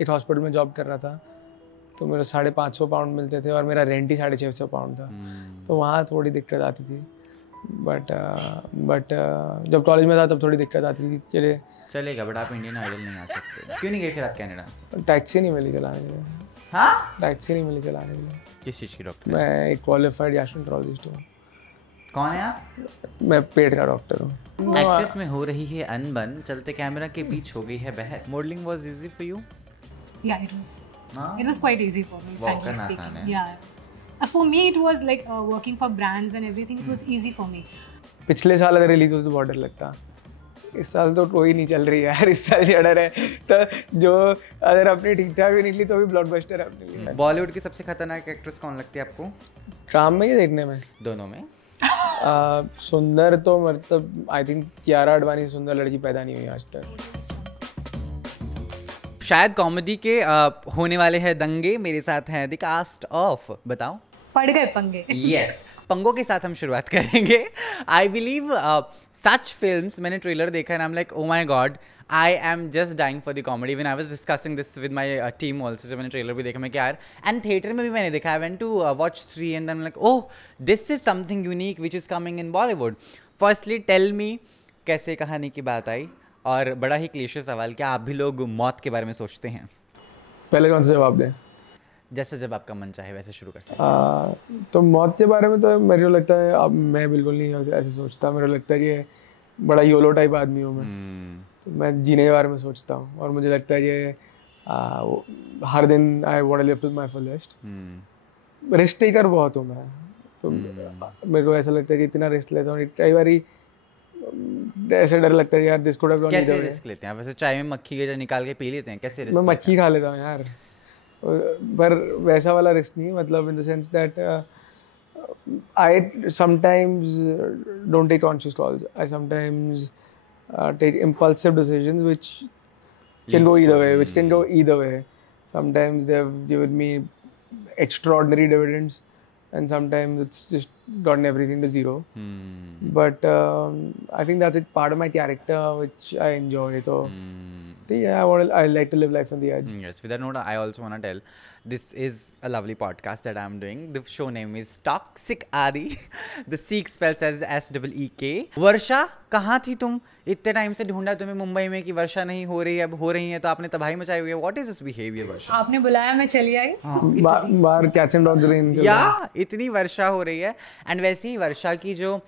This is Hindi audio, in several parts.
एक हॉस्पिटल में जॉब कर रहा था, तो मेरे 550 पाउंड मिलते थे और मेरा रेंट ही 650 पाउंड था। तो वहाँ थोड़ी दिक्कत आती थी, बट जब कॉलेज में था तब थोड़ी दिक्कत आती थी। चलेगा, बट आप इंडियन आइडल नहीं आ सकते। क्यों नहीं गए फिर आप कनाडा? टैक्सी नहीं मिली चलाने के लिए। हाँ, टैक्सी नहीं मिली चलाने के लिए। किस चीज़ की डॉक्टर? मैं एक क्वालिफाइड गैस्ट्रोएंटरोलॉजिस्ट हूँ। कौन है आप? मैं पेट का डॉक्टर हूँ। एक्ट्रेस में हो रही है अनबन, चलते कैमरा के बीच हो गई है बहस। Modelling was easy for you? Yeah, it was quite easy for me, Walk frankly करना speaking. आसान है। Yeah. For me, it was like working for brands and everything. It was easy for me. पिछले साल अगर रिलीज होती तो बहुत डर लगता। इस साल तो कोई नहीं चल रही है यार, इस साल डर है। तो जो अगर अपनी ठीक ठाक भी निकली तो भी ब्लॉकबस्टर है अपने लिए। बॉलीवुड की सबसे खतरनाक एक्ट्रेस कौन लगती है आपको? काम में ही देखने में? दोनों में। सुंदर तो मतलब आई थिंक कियारा आडवाणी सुंदर लड़की पैदा नहीं हुई आज तक। शायद कॉमेडी के होने वाले हैं दंगे। मेरे साथ हैं द कास्ट ऑफ, बताओ। पड़ गए पंगे। यस, पंगों के साथ हम शुरुआत करेंगे। आई बिलीव सच फिल्म्स, मैंने ट्रेलर देखा है, I am like oh my God, I am just dying for the comedy. When I was discussing this with my team also, जब मैंने ट्रेलर भी देखा, मैं क्या यार, एंड थिएटर में भी मैंने देखा। I went to watch 3 and I am like oh, this is something unique which is coming in Bollywood. Firstly tell me, कैसे कहानी की बात आई? और बड़ा ही क्लीशे सवाल, क्या आप भी लोग मौत के बारे में सोचते हैं? पहले कौन सा जवाब दें? जैसे जब आपका मन चाहे वैसे शुरू कर सकते। तो मौत के बारे में तो मेरे को लगता है अब मैं बिल्कुल नहीं ऐसे सोचता। मेरे को लगता है कि बड़ा योलो टाइप आदमी हूँ मैं। तो मैं जीने के बारे में सोचता हूँ और मुझे लगता है कि हर दिन I want to live to my fullest. Risk taker बहुत हूँ मैं, तो मेरे को ऐसा लगता है कि इतना रिस्क लेता हूँ। कई बार ऐसे डर लगता है यार दिस कुड हैव गॉन। कैसे रिस्क लेते हैं? वैसे चाय में मक्खी के निकाल के पी लेते हैं, कैसे रिस्क? मैं मक्खी खा लेता हूँ यार, पर वैसा वाला रिस्क नहीं, मतलब in the sense that I sometimes don't take conscious calls. I sometimes take impulsive decisions which can go either way, Sometimes they have given me extraordinary dividends and sometimes it's just gotten everything to zero. But I think that's a part of my character which I enjoy. So yeah, I like to live life on the edge. Yes, with that note, I also want to tell, this is a lovely podcast that I'm doing. The show name is Toxic Adi. The Seek spells as SEEK. वर्षा, कहाँ थी तुम? इतने टाइम से ढूंढा तुम्हें मुंबई में कि वर्षा नहीं हो रही है, अब हो रही है, तो आपने तबाही मचाई हुई है। What is this behavior, वर्षा? आपने बुलाया, मैं चली आई। बाहर cats and dogs rain। या इतनी वर्षा हो रही है, एंड वैसे ही वर्षा की जो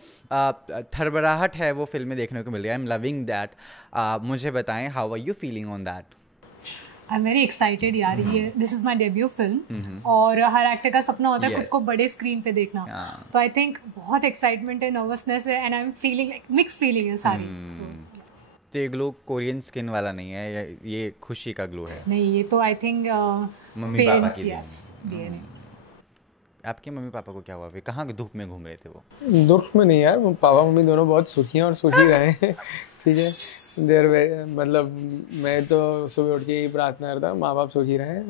थरबराहट है वो फिल्म में देखने को मिल रही है। I am loving that. मुझे बताएं, how are you feeling on that? I am very excited यार। ये this is my debut film और हर एक्टर का सपना होता है खुद को बड़े स्क्रीन पे देखना। तो आई थिंक बहुत एक्साइटमेंट है, नर्वसनेस है, and I am feeling like mix feeling है सारी। तो ये ग्लो कोरियन स्किन वाला नहीं है, ये खुशी का ग्लो है? नहीं, ये तो आई थिंक मम्मी पापा की देन। आपके मम्मी पापा को क्या हुआ? वे कहाँ धूप में घूम रहे थे? वो धूप में नहीं यार, पापा मम्मी दोनों बहुत सुखी हैं और सुखी रहे। ठीक है, मतलब मैं तो सुबह उठ के ही प्रार्थना करता हूँ माँ बाप सुखी रहे,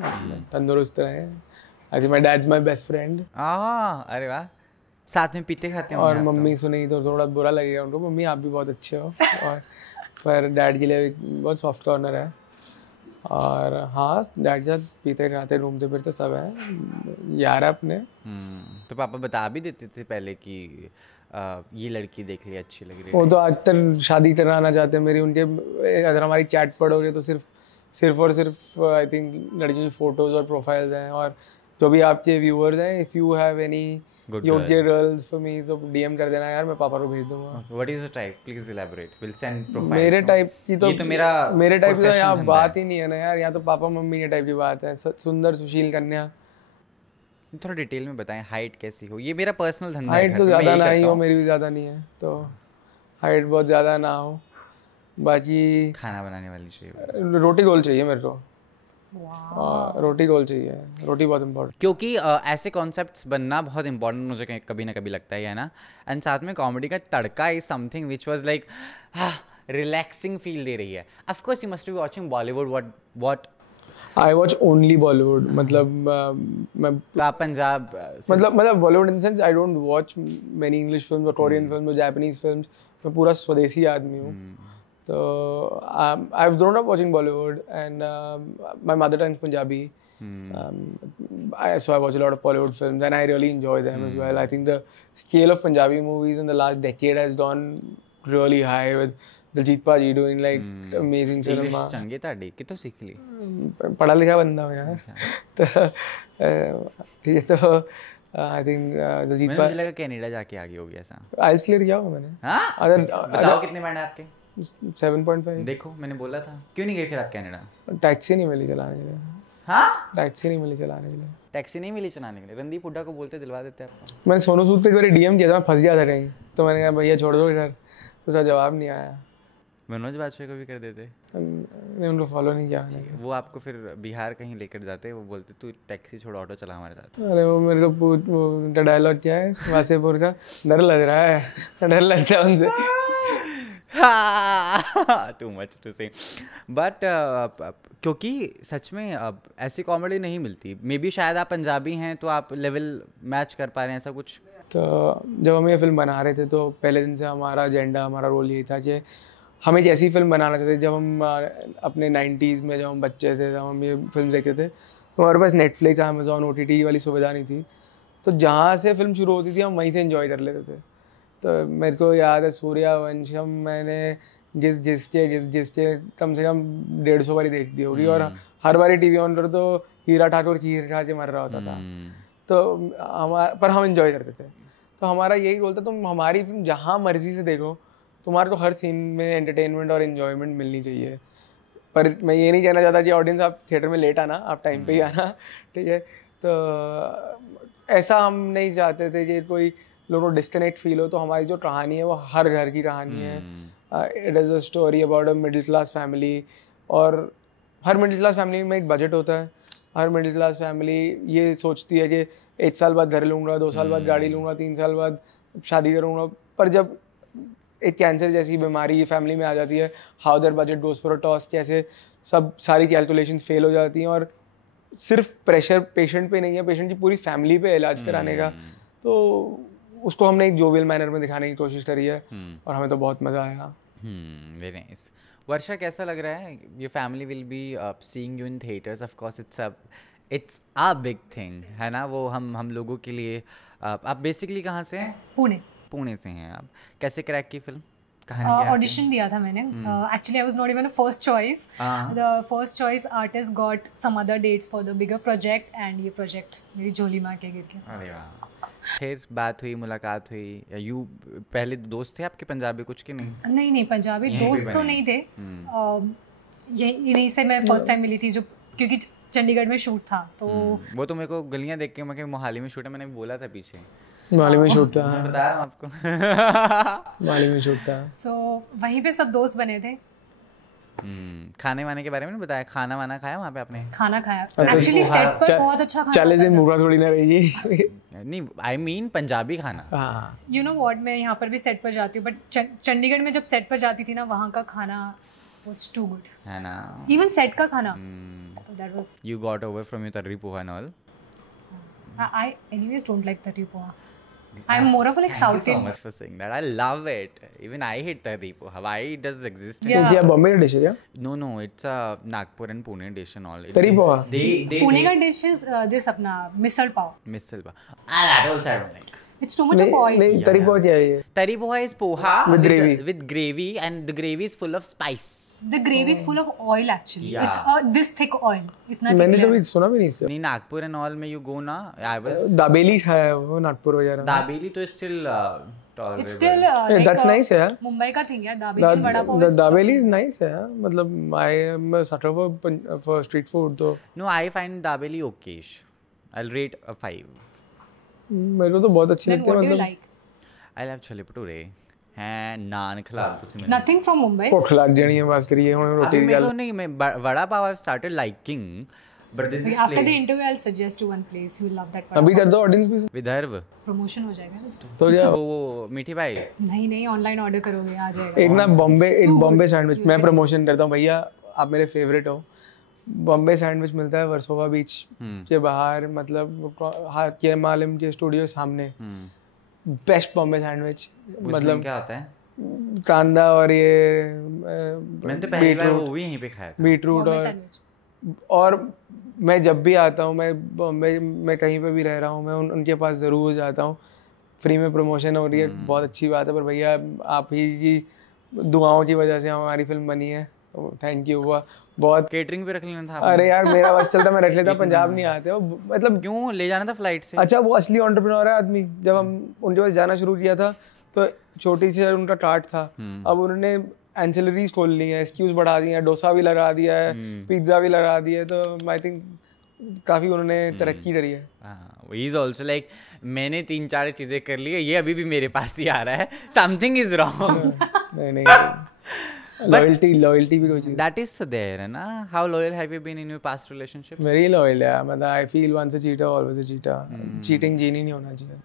तंदुरुस्त रहे। I think my dad is my best friend. अरे वाह, साथ में पीते खाते हैं। और मम्मी सुनेगी तो थोड़ा बुरा लगेगा उनको, मम्मी आप भी बहुत अच्छे हो। और पर डैड के लिए बहुत सॉफ्ट कॉर्नर है। और हाँ, डैड के साथ पीते खाते घूमते फिरते सब है यार अपने। तो पापा बता भी देते थे पहले कि ये लड़की देख ली, अच्छी लग रही है? वो तो आज तक शादी कराना चाहते हैं मेरी उनके। अगर हमारी चैट पढ़ोगे तो सिर्फ और सिर्फ आई थिंक लड़कियों की फोटोज और प्रोफाइल्स हैं। और जो भी आपके व्यूअर्स हैं, इफ़ यू हैव एनी योग्य गर्ल्स फॉर मी तो डीएम कर देना यार, मैं पापा को भेज दूंगा। What is your type? Please elaborate. Will send profiles. मेरे टाइप की तो मेरे टाइप की तो यहाँ बात ही नहीं है ना यार, यहाँ तो पापा मम्मी के टाइप की बात है। सुंदर सुशील कन्या। थोड़ा डिटेल में बताएं, हाइट कैसी हो? ये मेरा पर्सनल धंधा है। हाइट तो ज़्यादा ना ही हो, मेरी भी ज़्यादा नहीं है, तो हाइट बहुत ज़्यादा ना हो। बाकी खाना बनाने वाली चाहिए। रोटी गोल चाहिए मेरे को। रोटी गोल चाहिए, रोटी बहुत इम्पोर्टेंट। क्योंकि ऐसे कॉन्सेप्ट्स बनना बहुत इंपॉर्टेंट मुझे कभी ना कभी लगता है ना। एंड साथ में कॉमेडी का तड़का is something which was like relaxing feel दे रही है। Of course you must be watching Bollywood. What I watch only Bollywood. मतलब मैं पंजाब, मतलब Bollywood in sense I don't watch many English film और कोरियन फिल्म और जापानीज फिल्म। मैं पूरा स्वदेशी आदमी हूँ। So I've grown up watching Bollywood, and my mother tongue is Punjabi. So I watch a lot of Bollywood films, and I really enjoy them as well. I think the scale of Punjabi movies in the last decade has gone really high, with Diljit Paji doing like amazing cinema. English चंगे ताड़ी कितो सीख ली? पढ़ा लिखा बंदा हूँ यार, तो ठीक है, तो I think दिलजीत मुझे लगा कनाडा जाके आ गई होगी ऐसा। आइल्स क्लियर किया हुआ मैंने। हाँ? बताओ कितने बैंड है आपके? 7.5। देखो मैंने बोला था, क्यों नहीं गए फिर आप कनाडा? टैक्सी नहीं मिली चलाने के लिए। हाँ? टैक्सी नहीं मिली चलाने के लिए। टैक्सी नहीं मिली चलाने के लिए? रणदीप हुड्डा को बोलते दिलवा देते आपको। मैंने सोनू सूद पे एक बार डीएम किया था, मैं फंस गया था कहीं, तो मैंने कहा भैया छोड़ दो इधर, तो उसका जवाब नहीं आया। मनोज बाजपेयी को भी कर देते। मैंने उनको फॉलो नहीं किया। वो आपको फिर बिहार कहीं लेकर जाते, वो बोलते तू टैक्सी छोड़ ऑटो चला हमारे साथ। अरे वो मेरे को उनका डायलॉग क्या है वासेपुर का, डर लग रहा है, डर लगता है उनसे। टू मच टू से, बट क्योंकि सच में अब ऐसी कॉमेडी नहीं मिलती। मे बी शायद आप पंजाबी हैं तो आप लेवल मैच कर पा रहे हैं, ऐसा कुछ। तो जब हम ये फिल्म बना रहे थे तो पहले दिन से हमारा एजेंडा, हमारा रोल यही था कि हम एक ऐसी फिल्म बनाना चाहते थे। जब हम अपने 90s में जब हम बच्चे थे, जब हम ये फिल्म देखते थे, तो हमारे पास नेटफ्लिक्स, अमेजोन, OTT वाली सुविधा नहीं थी। तो जहाँ से फिल्म शुरू होती थी हम वहीं से एंजॉय कर लेते थे। तो मेरे को याद है सूर्यवंशम मैंने जिस के कम से कम 150 बारी देख दी होगी, और हर बारी टीवी ऑन करो तो हीरा ठाकुर खीर खा के मर रहा होता था। तो पर हम एंजॉय करते थे। तो हमारा यही रोल था, तुम हमारी फिल्म जहाँ मर्जी से देखो, तुम्हारे को हर सीन में एंटरटेनमेंट और एंजॉयमेंट मिलनी चाहिए। पर मैं ये नहीं कहना चाहता कि ऑडियंस आप थिएटर में लेट आना, आप टाइम पे ही आना, ठीक है। तो ऐसा हम नहीं चाहते थे कि कोई लोगों को डिस्कनेक्ट फील हो। तो हमारी जो कहानी है वो हर घर की कहानी है। It is a story about a middle class family, और हर मिडिल क्लास फैमिली में एक बजट होता है। हर मिडिल क्लास फैमिली ये सोचती है कि 1 साल बाद घर लूँगा, 2 साल बाद गाड़ी लूँगा, 3 साल बाद शादी करूँगा। पर जब एक कैंसर जैसी बीमारी फैमिली में आ जाती है, how their budget goes for a toss, कैसे सब सारी कैलकुलेशंस फेल हो जाती हैं, और सिर्फ प्रेशर पेशेंट पे नहीं है, पेशेंट की पूरी फैमिली पे इलाज कराने का। तो उसको हमने एक जोवियल मैनर में दिखाने की कोशिश करी है, और हमें तो बहुत मज़ा आया। Very nice. वर्षा, कैसा लग रहा है? Your family will be seeing you in theatres, of course it's a big thing, है ना? वो हम लोगों के लिए। आप बेसिकली कहाँ से हैं? पुणे से हैं आप। कैसे क्रैक की फिल्म? ऑडिशन दिया था मैंने। Actually I was not even a first choice. The first choice artist got some other dates for the bigger project, and ये प्रोजेक्ट मेरी झोली मार के गिर गया। अरे वाह। फिर बात हुई, मुलाकात हुई, यू पहले दोस्त थे आपके पंजाबी कुछ के नहीं? नहीं, पंजाबी दोस्त तो नहीं थे। यहीं से मैं फर्स्ट टाइम मिली थी, जो क्योंकि चंडीगढ़ में शूट था। तो वो तो मेरे को गलियां देख के मैं मोहाली में शूट है, मैंने बोला था पीछे मोहाली में शूट था। मैं बता रहा हूँ आपको। मोहाली में शूट था। सो वहीं पे सब दोस्त बने थे। खाने वाने के बारे में नहीं बताया? खाना वाना खाया वहाँ पे आपने? खाना खाया एक्चुअली, सेट पर बहुत अच्छा खाना। 40 दिन भूखा थोड़ी ना रहेगी। नहीं, आई मीन पंजाबी खाना। यू नो व्हाट, मैं यहाँ पर भी सेट पर जाती हूँ, बट चंडीगढ़ में जब सेट पर जाती थी ना, वहाँ का खाना was too good, है ना? even सेट का खाना। So that was, you got over from your tarri poha and all. I anyways don't like tarri poha. I'm more of a like South Indian. Thank you so much for saying that. I love it. Even I hate tarri poha. Why it does exist? Yeah. क्या बॉम्बे का डिश है क्या? No, it's a Nagpur and Pune dish and all. तरी पोहा? Pune का dish is this अपना misal pav. Misal pav. That also I don't like. It's too much of oil. नहीं, तरी पोहा क्या है ये? Tari poha is poha with gravy, and the gravy is full of spice. The gravy is full of oil actually. Yeah. It's this thick oil. इतना thick मैंने layer. तो भी सुना भी नहीं इससे। नहीं, नागपुर एंड ऑल में यू गो ना, आई वाज दाबेली खाया है वो, नागपुर वगैरह। दाबेली तो still tolerable. It's still that's nice है। मुंबई का थिंग है दाबेली, बड़ा पाव। दाबेली इज नाइस है, मतलब I am a sucker for street food तो। No, I find dabeli Okesh. I'll rate a 5. मेरे को तो बहुत अच्छी लगती है, मतलब। I'll have छोले भटूरे हैं, नान खिला तुसी मैंने। Nothing from Mumbai. भूख लग जानी है बात करिए, हम रोटी मेरे को नहीं, मैं vada pav I've started liking, but this is After the interview, I'll suggest you one place. You'll love that. अभी कर दो ऑडियंस भी विदर्भ Promotion हो जाएगा इस टाइम। तो क्या वो मीठी भाई। नहीं, ऑनलाइन ऑर्डर करोगे आ जाएगा। एक ना बॉम्बे सैंडविच मैं प्रमोशन करता हूँ भैया, आप मेरे फेवरेट हो। बॉम्बे सैंडविच मिलता है वर्सोवा बीच के बाहर, मतलब के मालिम के स्टूडियो सामने। Best Bombay sandwich. मतलब क्या होता है? कांदा और ये मैंने तो पहली बार वो भी यहीं पे खाया था। बीटरूट और मैं जब भी आता हूँ, मैं कहीं पे भी रह रहा हूँ, मैं उनके पास ज़रूर जाता हूँ। फ्री में प्रमोशन हो रही है, बहुत अच्छी बात है, पर भैया आप ही की दुआओं की वजह से हमारी फिल्म बनी है, तो थैंक यू। हुआ बहुत। केटरिंग पे रख लेना था। अरे यार मेरा बस चलता, मैं रख लेता, पंजाब नहीं आते हो, मतलब क्यों ले जाना था फ्लाइट से? अच्छा, वो असली एंटरप्रेन्योर है आदमी। जब हम उनके पास जाना शुरू किया था तो छोटी सी उनका कार्ट था, अब उन्होंने एंसिलरीज खोल ली है, एक्सक्यूज बढ़ा दिए हैं, डोसा भी लगा दिया है, पिज्ज़ा भी लगा दिया है, तो आई थिंक काफ़ी उन्होंने तरक्की करी है। ही इज ऑल्सो लाइक, मैंने 3-4 चीज़ें कर ली है, ये अभी भी मेरे पास ही आ रहा है, समथिंग इज रॉन्ग। नहीं लॉयल्टी भी कोई चीज़। दैट इज देयर है ना। How loyal have you been in your past relationships? Very loyal है, मतलब I feel once a cheater always a cheater. Cheating जीनी नहीं होना चाहिए।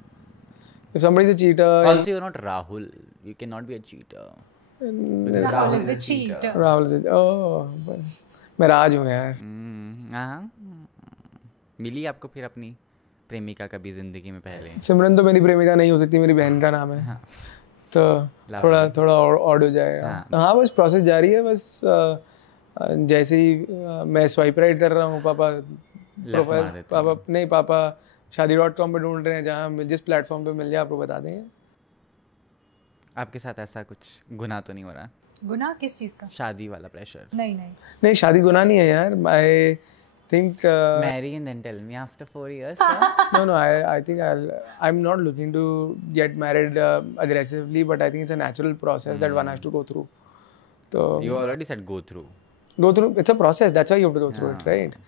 If somebody is a cheater, also you're not Rahul, you cannot be a cheater. Rahul is a cheater. Rahul is बस मैं राज हूँ यार। मिली आपको फिर अपनी प्रेमिका कभी जिंदगी में पहले? सिमरन तो मेरी प्रेमिका नहीं हो सकती, मेरी बहन का नाम है। तो थोड़ा और हो जाएगा। हाँ बस प्रोसेस जारी है, बस जैसे ही मैं स्वाइप राइट कर रहा हूँ, पापा शादी.com पे ढूंढ रहे हैं, जहाँ जिस प्लेटफॉर्म पे मिल जाए आपको बता देंगे। आपके साथ ऐसा कुछ गुनाह तो नहीं हो रहा? गुनाह किस चीज़ का? शादी वाला प्रेशर? नहीं, शादी गुनाह नहीं है यार। I think marry and then tell me after 4 years. No, I think I'm not looking to get married aggressively, but I think it's a natural process that one has to go through. So you already said go through. It's a process. That's why you have to go through it, right?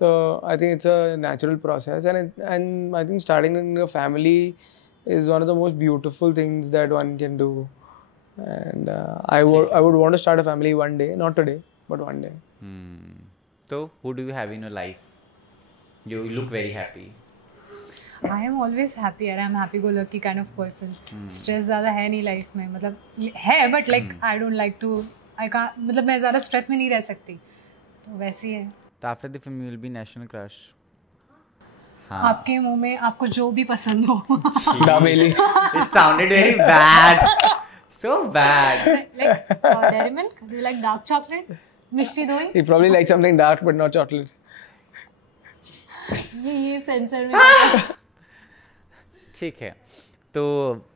So I think it's a natural process, and I think starting in a family is one of the most beautiful things that one can do. And I would want to start a family one day, not today, but one day. So who do you have in your life? You look very happy. I am always happy and I'm happy-go-lucky kind of person. Stress ज़्यादा है नहीं लाइफ में, मतलब है but like I don't like to, I can't, मतलब मैं ज़्यादा स्ट्रेस में नहीं रह सकती, तो वैसी है। तो after the film you will be national crush. हाँ, आपके मुंह में आपको जो भी पसंद हो। Dabeli. It sounded very bad. So bad. Like dairy milk? Do you like dark chocolate? मिष्टी दोई? You probably like something dark but not chocolate. ये सेंसर में। ठीक है, तो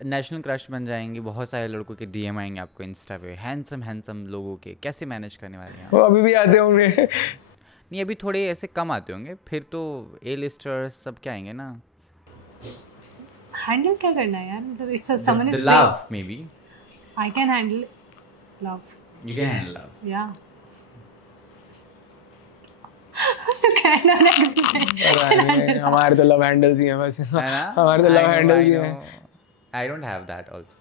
नेशनल क्रश बन जाएंगे, बहुत सारे लड़कों के डीएम आएंगे आपको इंस्टा पे, हैंडसम लोगों के, कैसे मैनेज करने वाले हैं? वो अभी भी आते होंगे। नहीं, अभी थोड़े ऐसे कम आते होंगे, फिर तो ए लिस्टर्स सब क्या आएंगे ना। हैंडल क्या करना है यार, मतलब it's a someone is love, maybe I can handle love. You can handle love, या हमारे तो लव हैंडल्स ही हैं बस, हमारे तो लव हैंडल्स ही हैं। I don't have that also.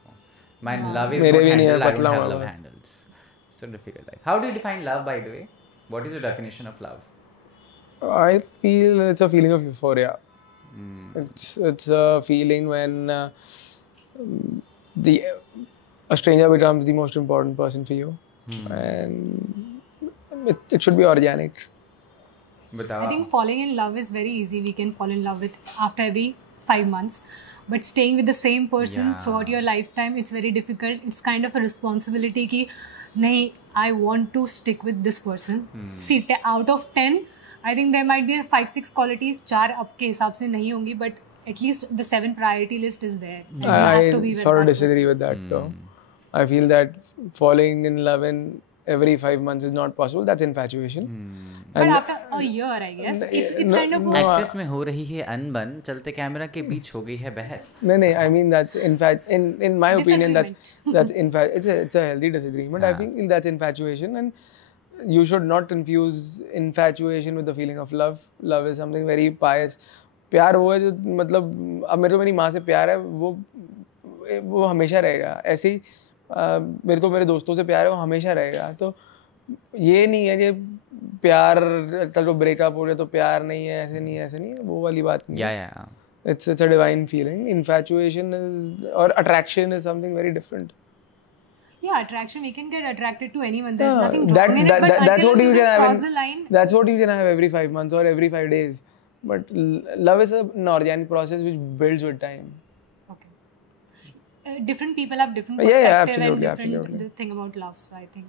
My love is मेरे not भी नहीं है, handled. I पतला don't have हूँ love बस। handles. So difficult life. How do you define love, by the way? What is your definition of love? I feel it's a feeling of euphoria. It's a feeling when a stranger becomes the most important person for you, and it should be organic. I think falling in love is very easy. We can fall in love with after every 5 months, but staying with the same person throughout your lifetime, it's very difficult. It's kind of a responsibility कि नहीं, I want to stick with this person. See, out of 10, I think there might be 5-6 qualities. 4 आपके हिसाब से नहीं होंगी, but at least the 7 priority list is there. And you have to be with sort of that disagree with that though. I feel that falling in love in every 5 months is not possible. That's infatuation. But after a year, I guess, it's kind of Actress में हो रही है अनबन, चलते कैमरा के बीच हो गई है बहस। नहीं, I mean that's in my opinion that's it's a healthy disagreement. I think that's infatuation, and you should not confuse infatuation with the feeling of love. Love is something very pious. प्यार वो है जो, मतलब अब मेरे को मेरी माँ से प्यार है, वो हमेशा रहेगा। ऐसे ही मेरे को मेरे दोस्तों से प्यार है, वो हमेशा रहेगा। तो ये नहीं है कि प्यार चलो ब्रेकअप हो गया तो प्यार नहीं है, ऐसे नहीं है, वो वाली बात नहीं है। It's a divine feeling. Infatuation is, or attraction is something very different. Yeah, attraction, we can get attracted to anyone. There's nothing wrong in it, but that's what you can cross have the line. That's what you can have every 5 months or every 5 days. But love is an organic process which builds with time. Okay. different people have different Yeah, yeah, perspective and absolutely, different absolutely. the thing about love. So I think.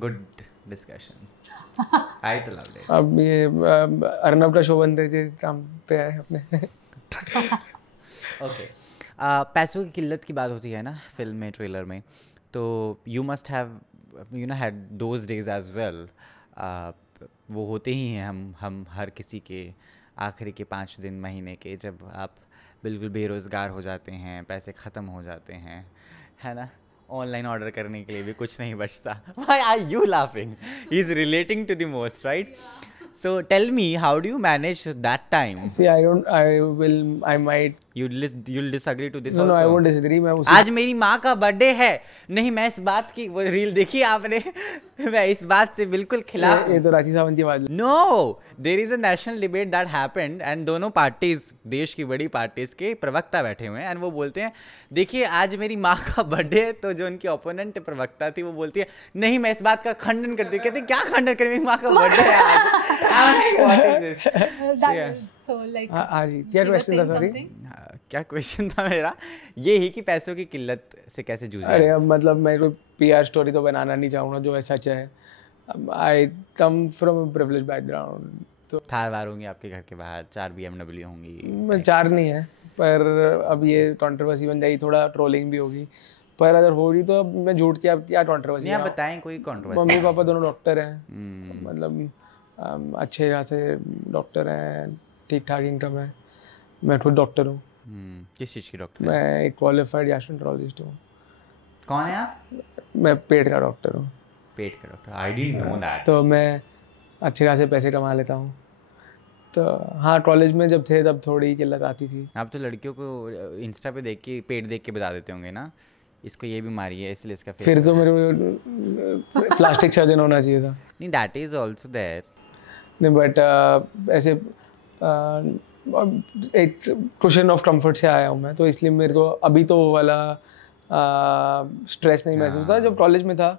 Good discussion. I तो loved it. अब ये अर्नब का शो बंद है काम पे आए अपने. Okay. पैसों की किल्लत की बात होती है ना फिल्म में, ट्रेलर में, तो you must have had those days as well. वो होते ही हैं हम हर किसी के आखिरी के 5 दिन महीने के, जब आप बिल्कुल बेरोज़गार हो जाते हैं, पैसे ख़त्म हो जाते हैं, है ना. ऑनलाइन ऑर्डर करने के लिए भी कुछ नहीं बचता. Why are you laughing? He's relating to the most, right? So tell me, how do you manage that time? See, I might. You'll disagree to this No, also? I won't disagree. मैं आज मेरी माँ का बर्थडे है. नहीं, मैं इस बात की, वो रील देखी आपने? मैं इस बात से बिल्कुल खिलाफ. ये तो राखी सावंत की बात. No, there is a national debate that happened and दोनों पार्टीज, देश की बड़ी पार्टीज के प्रवक्ता बैठे हुए हैं and वो बोलते हैं देखिए आज मेरी माँ का बर्थडे है, तो जो उनकी ओपोनेंट प्रवक्ता थी वो बोलती है नहीं मैं इस बात का खंडन करती हूँ. कहते क्या खंडन करें, मेरी माँ का बर्थडे है आज. What is this? So like. हाँ जी, क्या क्वेश्चन था सॉरी? क्या क्वेश्चन था मेरा? ये ही कि पैसों की किल्लत से कैसे जूझे. अरे अब मतलब मैं कोई PR स्टोरी तो बनाना नहीं चाहूँगा जो ऐसा सच है. I come from a privilege background. तो थार वार होंगी आपके घर के बाहर, 4 BMW होंगी. मैं 4 नहीं है, पर अब ये कंट्रोवर्सी बन जाएगी, थोड़ा ट्रोलिंग भी होगी. पर अगर हो रही तो अब मैं झूठ क्या कंट्रोवर्सी. नहीं, आप बताएं कोई कंट्रोवर्सी. मम्मी पापा दोनों डॉक्टर हैं, मतलब अच्छे खासे डॉक्टर हैं, ठीक ठाक इनकम है. मैं खुद डॉक्टर हूँ. किस चीज़ की डॉक्टर? मैं एक क्वालिफाइड गैस्ट्रोएंटरोलॉजिस्ट हूँ. कौन है आप? मैं पेट का डॉक्टर हूँ. पेट का doctor? I didn't know that. तो मैं अच्छे खासे पैसे कमा लेता हूँ. तो हाँ, कॉलेज में जब थे तब थोड़ी किल्लत आती थी. आप तो लड़कियों को इंस्टा पे देख के, पेट देख के बता देते होंगे ना इसको ये बीमारी है इसलिए इसका फेस. फिर तो मेरे को प्लास्टिक सर्जन होना चाहिए था. नहीं, दैट इज ऑल्सो देयर. नहीं, बट ऐसे एक क्वेश्चन ऑफ कंफर्ट से आया हूँ मैं, तो इसलिए मेरे को अभी तो वो वाला स्ट्रेस नहीं महसूस था. जब कॉलेज में था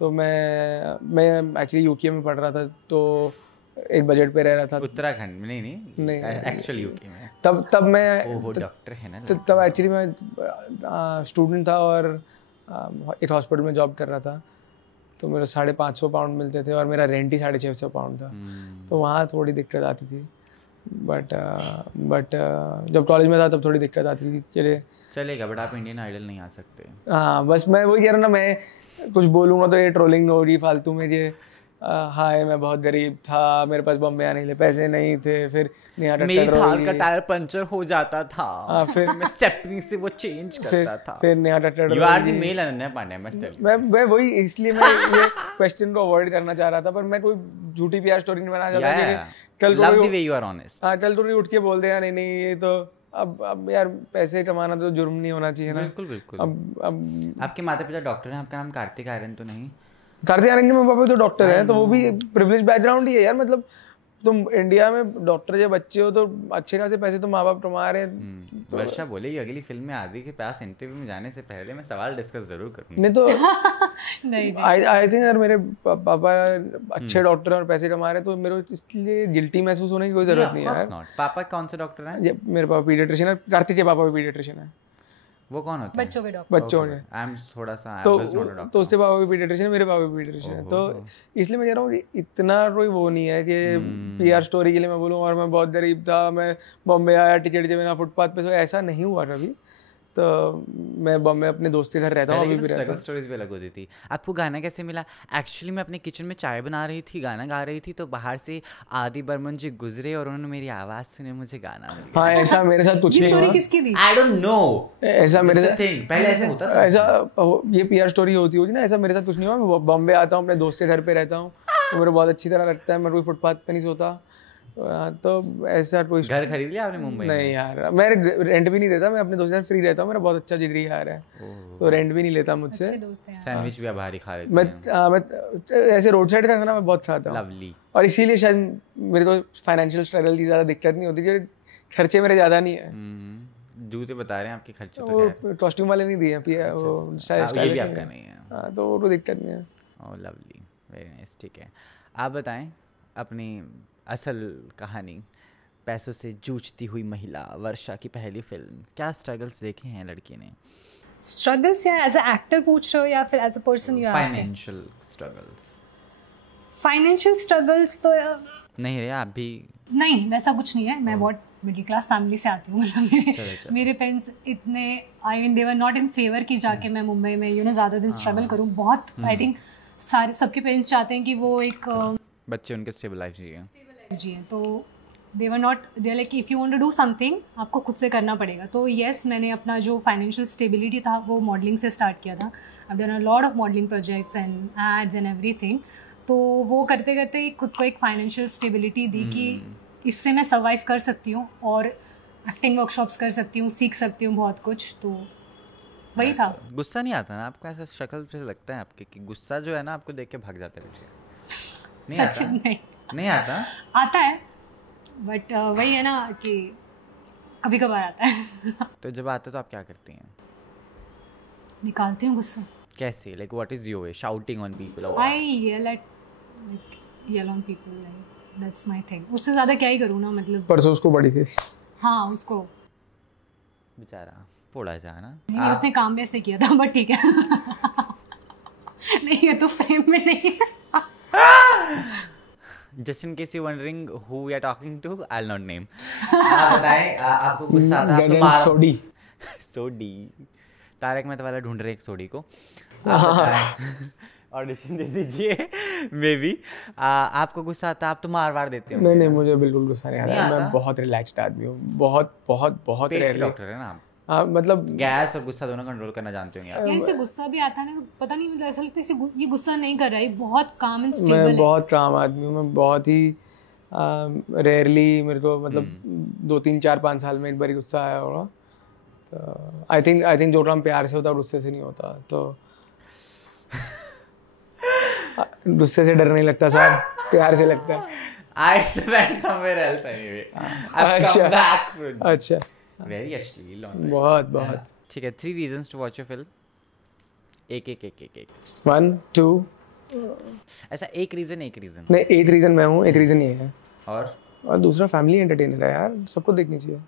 तो मैं एक्चुअली यूके में पढ़ रहा था, तो एक बजट पे रह रहा था. उत्तराखंड में? नहीं एक्चुअली यूके में. तब मैं वो डॉक्टर है ना. तब एक्चुअली मैं स्टूडेंट था और एक हॉस्पिटल में जॉब कर रहा था. तो मेरे 550 पाउंड मिलते थे और मेरा रेंट ही 650 पाउंड था. तो वहाँ थोड़ी दिक्कत आती थी. बट जब कॉलेज में था तब थोड़ी दिक्कत आती थी. चलेगा, बट आप इंडियन आइडल नहीं आ सकते. हाँ, बस मैं वही कह रहा ना, मैं कुछ बोलूँगा तो ये ट्रोलिंग होगी फालतू में. ये हाय मैं बहुत गरीब था, मेरे पास बॉम्बे आने के लिए पैसे नहीं थे, फिर मेरी थार का टायर पंचर हो जाता था. फिर मैं स्टेपनी से वो चेंज करता था. फिर नया टट्टर. You are the male Ananya Panday. मैं वही, इसलिए मैं ये क्वेश्चन को अवॉइड करना चाह रहा था. पर मैं कोई झूठी PR स्टोरी नहीं बनाना चाहता. कल love the way you are honest. हाँ, कल तो उठ के बोल दे नहीं ये तो अब यार पैसे कमाना तो जुर्म नहीं होना चाहिए ना. बिल्कुल. अब आपके माता पिता डॉक्टर हैं, आपका नाम कार्तिक आर्यन तो नहीं? कार्तिक आर्यन के मम्मी पापा तो डॉक्टर हैं, तो वो भी प्रिविलेज बैकग्राउंड ही है यार. मतलब तुम इंडिया में डॉक्टर जब बच्चे हो तो अच्छे खासे पैसे तो माँ बाप कमा रहे हैं. वर्षा बोलेगी अगली फिल्म में आदि के पास इंटरव्यू में जाने से पहले मैं सवाल डिस्कस जरूर करूंगा. नहीं तो नहीं. आई थिंक अगर मेरे पापा अच्छे डॉक्टर और पैसे कमा रहे हैं तो मेरे को इसलिए गिल्टी महसूस होने की कोई जरूरत नहीं है. पापा कौन से डॉक्टर हैं? मेरे पापा पीडियाट्रिशियन है. कार्तिक के पापा भी पीडियाट्रिशियन है. वो कौन होता है? बच्चों के डॉक्टर. बच्चों के. आई एम थोड़ा सा तो उसके पापा भी पीडियाट्रिशियन, मेरे पापा भी पीडियाट्रिशियन. तो इसलिए मैं कह रहा हूँ इतना कोई वो नहीं है कि PR स्टोरी के लिए मैं बोलूँ और मैं बहुत गरीब था, मैं बॉम्बे आया टिकट दिए बिना फुटपाथ पे. ऐसा नहीं हुआ कभी. तो मैं बॉम्बे अपने दोस्त के घर रहता हूँ. अभी भी रहता हूँ. स्टोरीज भी अलग होती थी. आपको गाना कैसे मिला? एक्चुअली मैं अपने किचन में चाय बना रही थी, गाना गा रही थी, तो बाहर से आदि बर्मन जी गुजरे और उन्होंने मेरी आवाज सुनी, मुझे गाना मिल गया. हाँ, ऐसा मेरे साथ कुछ नहीं हुआ. किसकी थी? I don't know. ऐसा मेरे साथ पहले ऐसे होता था. ऐसा ये PR स्टोरी होती ना, ऐसा मेरे साथ कुछ नहीं हुआ. मैं बॉम्बे आता हूँ, अपने दोस्त के घर पे रहता हूँ, तो मेरे बहुत अच्छी तरह लगता है. मैं कोई फुटपाथ पे नहीं सोता. तो ऐसा कोई घर खरीद लिया आपने मुंबई में? नहीं यार, मैं रेंट भी नहीं देता. मैं अपने दोस्त के साथ फ्री रहता हूँ. मेरा बहुत अच्छा जिगरी यार है, तो रेंट भी नहीं लेता मुझसे. सैंडविच भी आप बाहर ही खा लेते हैं? मैं ऐसे रोड साइड का खाना मैं बहुत खाता हूँ. लवली. और इसीलिए शायद मेरे को फाइनेंशियल स्ट्रगल की ज़्यादा दिक्कत नहीं होती, क्योंकि खर्चे मेरे ज़्यादा नहीं है. जूते बता रहे हैं आपके खर्चे तो वो कॉस्ट्यूम वाले नहीं दिए हैं, वो स्टाइल भी आपका नहीं है. हाँ, तो वो दिक्कत नहीं है. ओह लवली, वेरी नाइस. ठीक है, आप बताएं अपनी असल कहानी. पैसों से जूझती हुई महिला वर्षा की पहली फिल्म, क्या स्ट्रगल्स देखे हैं लड़की ने? स्ट्रगल्स या एज अ एक्टर पूछ रहे हो या फिर as a person you asking? Financial struggles. Financial struggles तो नहीं रे, आप भी नहीं, वैसा कुछ नहीं है। मैं बहुत मिडिल क्लास फैमिली से आती हूँ, मतलब मेरे पेरेंट्स इतने, I mean they were not in favour कि जाके मैं मुंबई में ज़्यादा दिन स्ट्रगल करूँ। बहुत आई थिंक सारे सबके पेरेंट्स चाहते हैं कि वो एक बच्चे उनके स्टेबल लाइफ जिए, तो they were not, they like if you want to do something आपको खुद से करना पड़ेगा। तो येस, मैंने अपना जो फाइनेंशियल स्टेबिलिटी था वो मॉडलिंग से स्टार्ट किया था। I done a lot of modelling projects and ads and everything. तो वो करते करते ही खुद को एक फाइनेंशियल स्टेबिलिटी दी कि इससे मैं सर्वाइव कर सकती हूँ और एक्टिंग वर्कशॉप्स कर सकती हूँ, सीख सकती हूँ बहुत कुछ। तो वही था। गुस्सा नहीं आता ना आपको? ऐसा शक्ल पे लगता है आपके कि गुस्सा जो है ना आपको देख के भाग जाता है? नहीं सच आता? नहीं आता? आता है, बट वही है ना कि कभी कभार आता है। तो जब आता है तो आप क्या करती हैं? निकालती हूँ गुस्सा। कैसे? Like what is your way? Shouting on people? I yell on people, like that's my thing. उससे ज़्यादा क्या ही करूँ ना, मतलब परसों उसको बड़ी थी। हाँ, उसको बेचारा पोड़ा जा ना। नहीं, उसने काम भी ऐसे किया था, बट ठीक है। नहीं, ये तो फ्रेम में नहीं है। Just in case you're wondering who we are talking to, I'll not name. आप बताएं, आपको गुस्सा आता है? गगन सोडी। सोडी। तारक मेहता वाला ढूंढ रहे एक सोडी को। ऑडिशन दे दीजिए। मे बी आपको गुस्सा आता है? आप तो मार देते हो। नहीं, मुझे बिल्कुल गुस्सा नहीं आता। मैं बहुत रिलैक्स्ड आदमी हूँ, बहुत रेयरली। डॉक्टर है ना आप? मतलब गैस और गुस्सा दोनों कंट्रोल करना जानते होंगे आप। ऐसे गुस्सा भी आता है ना, पता नहीं, मतलब ऐसा लगता है ये गुस्सा नहीं कर रहा है, बहुत काम एंड स्टेबल है। मैं बहुत काम आदमी हूँ, मैं बहुत ही रेयरली, मेरे को मतलब 2-3-4-5 साल में एक बार गुस्सा आया होगा। तो आई थिंक जो काम प्यार से होता है गुस्से से नहीं होता। तो गुस्से से डर नहीं लगता साहब, प्यार से लगता है। I went somewhere else anyway. I've come back. अच्छा, Very अश्लील। बहुत ठीक है। 3 reasons to watch your film. एक 1 2 ऐसा एक रीजन नहीं, एक रीजन मैं हूँ, एक रीजन ये है, और दूसरा फैमिली एंटरटेनर है यार, सबको देखनी चाहिए।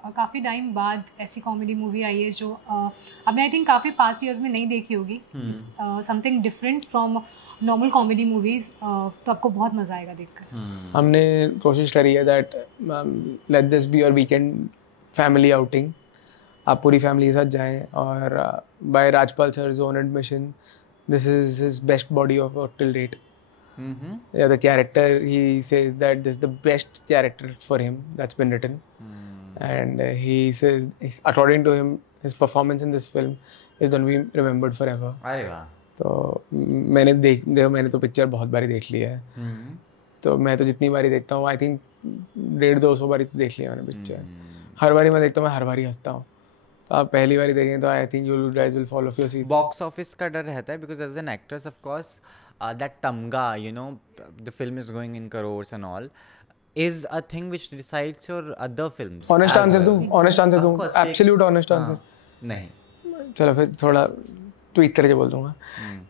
और काफ़ी टाइम बाद ऐसी कॉमेडी मूवी आई है जो आपने आई थिंक काफ़ी पास्ट ईयर्स में नहीं देखी होगी। Something different from normal comedy movies, तो आपको बहुत मज़ा आएगा देखकर। हमने कोशिश करी है that let this be your weekend family outing. आप पूरी फैमिली के साथ जाएं, और by Rajpal sir's own admission, this is his best body of work till date. Yeah, the character, he says that this is the best character for him that's been written. And he says, according to him, his performance in this film is going to be remembered forever. अरे वाह। तो मैंने तो पिक्चर बहुत बारी देख ली है। तो मैं तो जितनी बारी देखता हूँ, आई थिंक 150-200 बारी तो देख लिया मैंने पिक्चर। हर बारी मैं देखता हूँ, मैं हर बारी हंसता हूँ। तो आप पहली बारी देखें तो I think you guys will follow your seat. Box office का डर रहता है because as an actress of course that तमगा, you know, the film is going in crores and all, is a thing which decides your other films. Honest answer दूँ, absolute honest answer। नहीं, चलो फिर थोड़ा ट्वीट करके बोल दूँगा,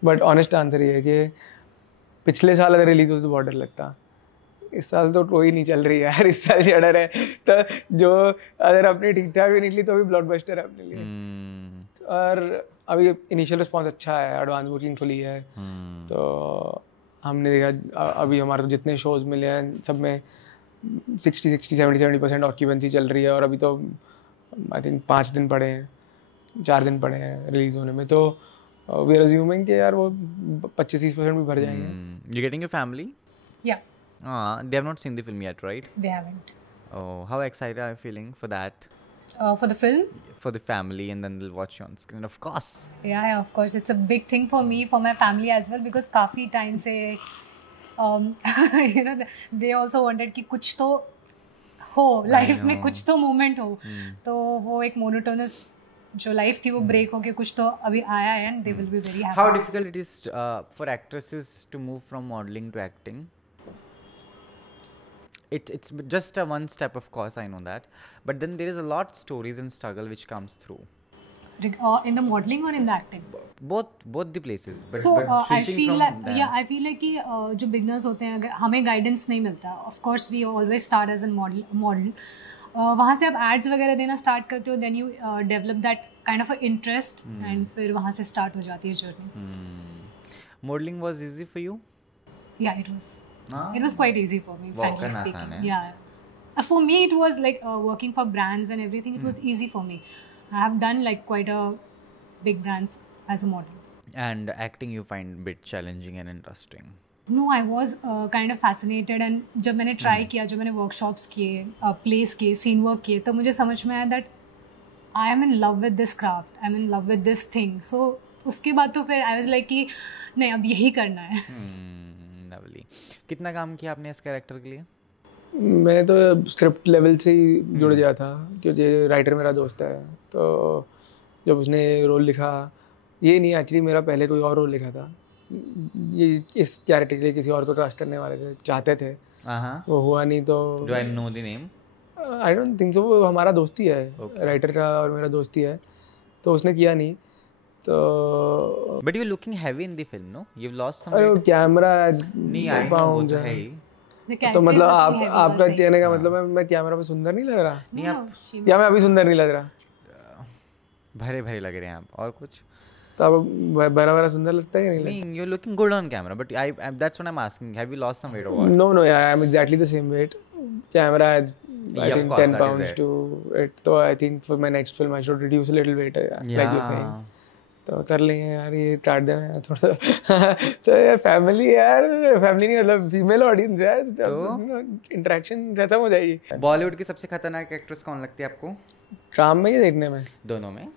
बट ऑनेस्ट आंसर ये है कि पिछले साल अगर रिलीज होती तो बहुत डर लगता। इस साल तो कोई नहीं चल रही है यार, इस साल क्या डर है। तो जो अगर अपनी ठीक ठाक भी निकली तो भी ब्लॉकबस्टर है अपने लिए। और अभी इनिशियल रिस्पॉन्स अच्छा है, एडवांस बुकिंग खुली है। तो हमने देखा अभी हमारे तो जितने शोज मिले हैं सब में 60-70% ऑक्यूपेंसी चल रही है, और अभी तो आई थिंक 4 दिन पड़े हैं रिलीज होने में। तो वी आर अज्यूमिंग कि यार वो 25-30% भी भर जाएंगे। You getting your family? Yeah. They have not seen the film yet, right? They haven't. Oh, how excited are you feeling for that? For the film? For the family, and then they'll watch you on screen, of course. Yeah, of course. It's a big thing for me, for my family as well, because काफ़ी time से you know, they also wanted कि कुछ तो हो लाइफ में, कुछ तो मोमेंट हो। तो वो एक मोनोटोनस जो लाइफ थी वो ब्रेक होके कुछ तो अभी आया है, and they will be very happy. How difficult it is for actresses to move from modeling to acting? It's just a one step, of course, I know that, but then there is a lot stories and struggle which comes through. In the modeling or in the acting? Both the places. But, so but I feel like I feel like कि जो beginners होते हैं, अगर हमें guidance नहीं मिलता, of course we always start as a model, वहाँ से आप एड्स वगैरह देना स्टार्ट करते हो, then you develop that kind of interest and फिर वहाँ से स्टार्ट हो जाती है journey. Modelling was easy for you? या it was quite easy for me, frankly speaking. Yeah, for me it was like working for brands and everything. It was easy for me. I have done like quite a big brands as a model. And acting you find bit challenging and interesting? No, I was kind of fascinated, and जब मैंने try किया, जब मैंने workshops किए, plays किए, scene work किए, तब मुझे समझ में आया that I am in love with this craft, I'm in love with this thing. So उसके बाद तो फिर I was like कि नहीं अब यही करना है. Lovely. कितना काम किया आपने इस कैरेक्टर के लिए? मैं तो स्क्रिप्ट लेवल से ही जुड़ गया था क्योंकि राइटर मेरा दोस्त है, तो जब उसने रोल लिखा, ये नहीं एक्चुअली मेरा पहले कोई और रोल लिखा था, ये इस कैरेक्टर के लिए किसी और को ट्रस्ट करने वाले थे, चाहते थे, वो हुआ नहीं तो Do I know the name? I don't think so, वो हमारा दोस्ती है, राइटर का और मेरा दोस्ती है, तो उसने किया नहीं तो. But you're looking heavy in the film, no? You've lost some अरे weight. कैमरा नहीं, I know वो तो है ही. तो मतलब आपका कहने का मतलब है मैं कैमरा पे सुंदर नहीं लग रहा? नहीं आप या मैं अभी सुंदर नहीं लग रहा? भरे भरे लग रहे हैं आप, और कुछ तो अब बड़ा बड़ा सुंदर लगता है नहीं? You're looking good on camera, but that's what I'm asking. Have you lost some weight or what? No, yeah, I'm exactly the same weight. Camera adds I think 10 pounds to it. So I think for my next film I should reduce a little weight, like you're saying. तो कर लेंगे यार, ये काट देना यार थोड़ा. तो यार फैमिली नहीं मतलब फीमेल ऑडियंस यार, तो इंटरेक्शन खत्म हो जाएगी. बॉलीवुड की सबसे खतरनाक एक्ट्रेस कौन लगती है आपको? काम में ही देखने में? दोनों में.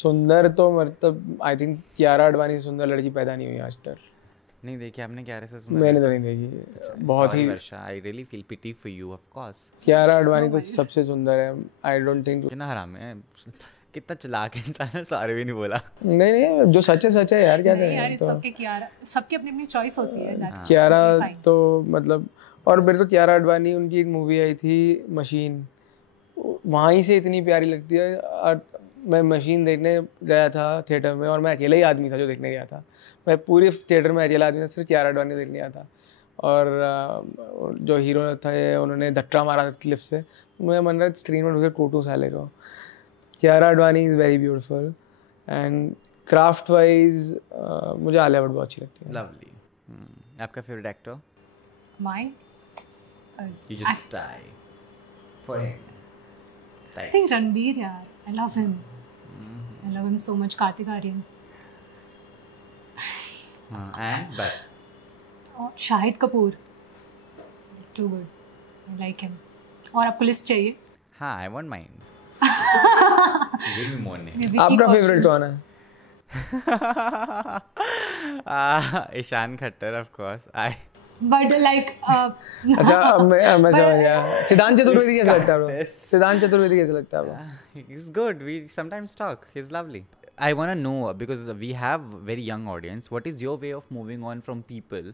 सुंदर तो मतलब आई थिंक कियारा आडवाणी से सुंदर लड़की पैदा नहीं हुई आज तक. नहीं देखी आपने कियारा से सुंदर? मैंने तो नहीं देखी. बहुत ही Varsha, I really feel pity for you of course. Kiara Advani तो सबसे सुंदर है. आई डोंट थिंक कितना हराम है, कितना चालाक इंसान है, सारे भी नहीं बोला. नहीं जो सच है यार, क्या करें यार. तो कियारा सबकी अपनी अपनी चॉइस होती है. कियारा तो मतलब, और मेरे को कियारा आडवाणी उनकी एक मूवी आई थी मशीन, वहाँ ही से इतनी प्यारी लगती है. और मैं मशीन देखने गया था थिएटर में, और मैं अकेला ही आदमी था जो देखने गया था. मैं पूरे थिएटर में अकेला आदमी था, सिर्फ कियारा आडवाणी देखने गया था. और जो हीरो था उन्होंने धक्का मारा क्लिफ से, मुझे मन रहा स्क्रीन में ढूंढे कोटू साले को. Kiara Advani is very beautiful and craft wise मुझे आलिया भट्ट बहुत अच्छी लगती है. लवली. आपका favourite actor? Mine You just die for him. I think Ranbir, yaar. I love him. I love him so much. Kartik Aaryan. And bas. Shahid Kapoor. Too good. I like him. और आपको लिस्ट चाहिए? हाँ, I won't mind. Give me more names. आपका फेवरेट कौन है? Ishan Khattar, of course. But like अच्छा मैं समझ गया. सिद्धांत चतुर्वेदी कैसा लगता है आपको? सिद्धांत चतुर्वेदी कैसा लगता है आपको? He's good. We sometimes talk. He's lovely. I want to know, because we have very young audience, what is your way of moving on from people?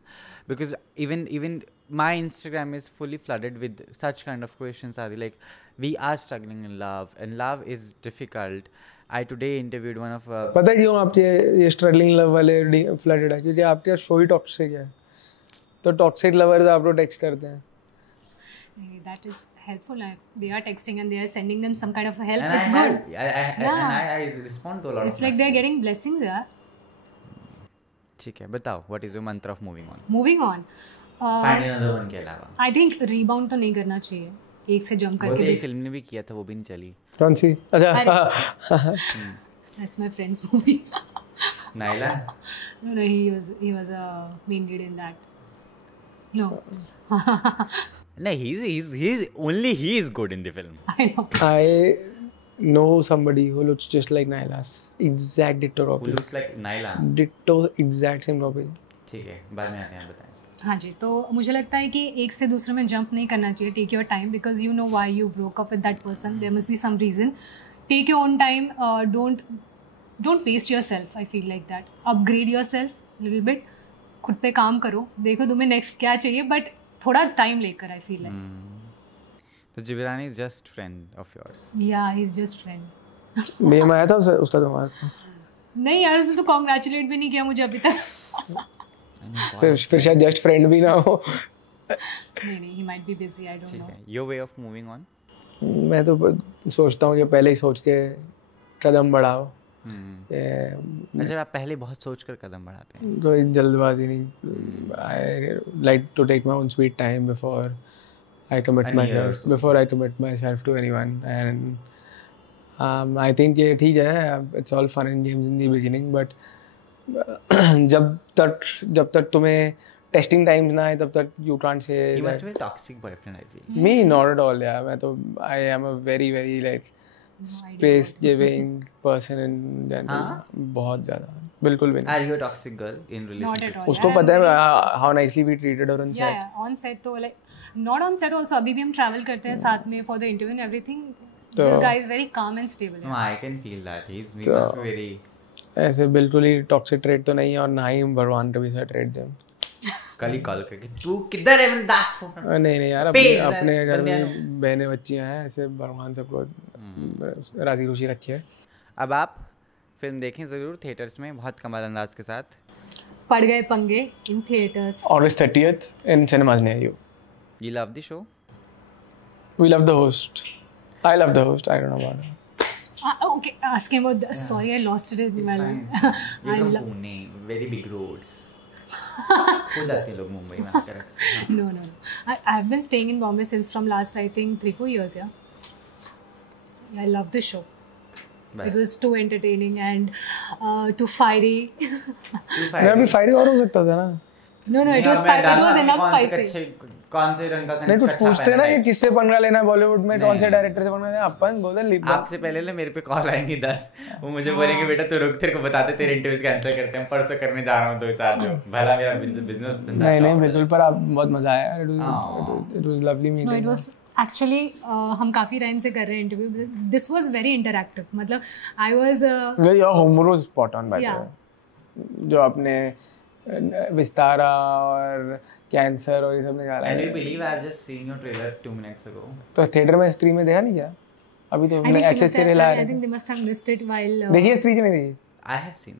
Because even my Instagram is fully flooded with such kind of questions. Are like, we are struggling in love, and love is difficult. I today interviewed one of पता है क्यों आपके ये स्ट्रगलिंग लव वाले फ्लडेड है? क्योंकि आपका शो ही टॉक्सिक है, तो टॉक्सिक लवर्स आपको टेक्स्ट करते हैं. That is helpful. They are texting and they are sending them some kind of help. And it's good. I respond to a lot. It's like they are getting blessings, yaar. ठीक है, बताओ, what is your mantra of moving on? Moving on. Find another one के अलावा. I think rebound तो नहीं करना चाहिए. एक से जंप करके. वो फिल्म ने भी किया था, वो भी नहीं चली. कौन सी? अच्छा. That's my friend's movie. Naila? No, he was a main lead in that. No. No, he is good in the film. I know. I know somebody who looks just like Naila. Exact ditto copy. Who looks like Naila? Ditto exact same copy. ठीक है, बाद में आते हैं, बताएं. हाँ जी, तो मुझे लगता है कि एक से दूसरे में जंप नहीं करना चाहिए. Take your time, because you know why you broke up with that person. There must be some reason. Take your own time. Don't waste yourself. I feel like that. Upgrade yourself little bit. खुद पे काम करो, देखो तुम्हें नेक्स्ट क्या चाहिए, बट थोड़ा टाइम लेकर. I feel like. तो Jibrani is just friend of yours? या ही इज जस्ट फ्रेंड. मैं आया था उसका तुम्हारे को? नहीं यार, उसने तो कांग्रेचुलेट भी नहीं किया मुझे अभी तक. फिर शायद जस्ट फ्रेंड भी ना हो. नहीं, he might be busy, I don't know. Your way of moving on? मैं तो सोचता हूँ कि पहले ही सोच के कदम बढ़ाओ. अच्छा, आप पहले बहुत सोच कर कदम बढ़ाते हैं. कोई जल्दबाजी नहीं. I like to take my own sweet time before I commit myself to anyone, and I think ये ठीक है. It's all fun and games in the beginning, but जब तक तुम्हें टेस्टिंग टाइम्स ना आए तब तक you can't say. You must be a toxic boyfriend, I feel. Me, not at all. Yeah, मैं तो I am a very like space giving person in general. बहुत ज़्यादा. बिल्कुल भी नहीं. Are you a toxic girl in relationship? Not at all. उसको पता है how nicely we treated her on set. Yeah, on set तो like not on set also. अभी भी हम travel करते हैं साथ में for the interview and everything. This guy is very calm and stable. No, I can feel that. He must be very. ऐसे बिल्कुल ही टॉक्सिक ट्रेड तो नहीं है और ना ही भगवान कभी सा ट्रेड दे. कल ही कॉल करके तू किधर है बिंदास. नहीं यार, अपने घर में बहनें बच्चियां हैं, ऐसे भगवान सबको राजी खुशी रखी है. अब आप फिल्म देखें ज़रूर थिएटर्स में बहुत कमाल अंदाज के साथ. पड़ गए पंगे in theatres. August 30th in cinemas near you. You love the show? We love the host. I love the host. I don't know about it. Okay, ask him about sorry, I lost it in my life. You're from Pune, very big roads. हो जाते हैं लोग मुंबई में आकर. No. I've been staying in Bombay since from last I think 3-4 years. Yeah, I love the show. It was too entertaining and too fiery. अभी fiery और हो सकता था ना. No, it was fiery. It was enough spicy. कौन से रंग का नहीं कुछ पूछते ना कि किससे पंगा लेना है बॉलीवुड में, कौन से डायरेक्टर से पंगा लेना है. अपन बोलते आपसे पहले ना मेरे पे कॉल आएंगी 10. वो मुझे बोलेंगे बेटा तू रुक, तेरे को बताते तेरे इंटरव्यूज कैंसिल करते हैं, परसों करने जा रहा हूँ 2-4 जो भला मेरा बिजनेस धंधा. नहीं बिल्कुल, पर आप बहुत मजा आया. It was lovely meeting. No, it was actually हम काफी टाइम से कर रहे हैं interview. This was very interactive. मतलब I was your homework was spot on by the way. जो आपने विस्तारा और कैंसर और ये सब निकाला है. And you believe I have just seen your trailer 2 minutes ago? तो थिएटर में स्त्री में देखा नहीं क्या? अभी तो हमने ऐसे सीरियल आ रहे हैं. I think they must have missed it while देखिए स्त्री की नहीं देखी? I have seen